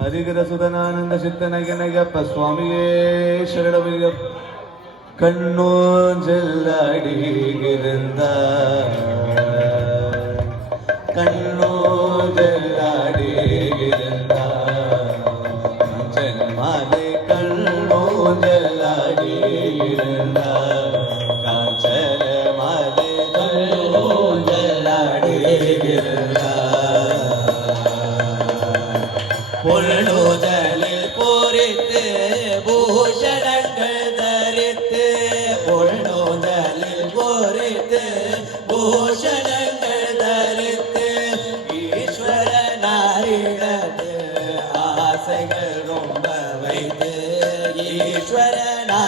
ಹರಿಗರಸುಧನಾನಂದ ಚಿತ್ತನಗನಗಪ್ಪ ಸ್ವಾಮಿಯೇ ಶರಣಮಯ್ಯಪ್ಪ ಕಣ್ಣು ಜಲ್ಲಾಡಿಗಿರಂದ ಕಣ್ಣು ಜಲ್ಲಾಡಿಗಿರಂದ ಜನ್ಮಾಲೆ ಕಣ್ಣು ಜಲ್ಲಾಡಿಗಿರಂದ ಕಾಂಚನ ಮಾಲೆ ಕಣ್ಣು ಜಲ್ಲಾಡಿಗಿರಂದ பொழுதலில் பொறித்து பூஷணங்கள் தரித்து பொழுதலில் பொறித்து